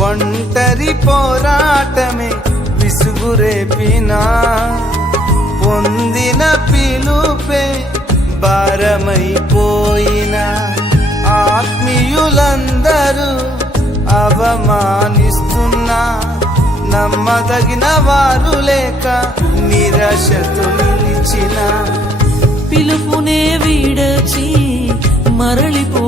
ఒంటరి పోరాటమే విసుగురేపినా పొందిన పిలుపే భారమైపోయిన. ఆత్మీయులందరూ అవమానిస్తున్నా. నమ్మదగిన వారు లేక నిరాశతో నిలిచిన. పిలుపునే వీడచి మరళిపో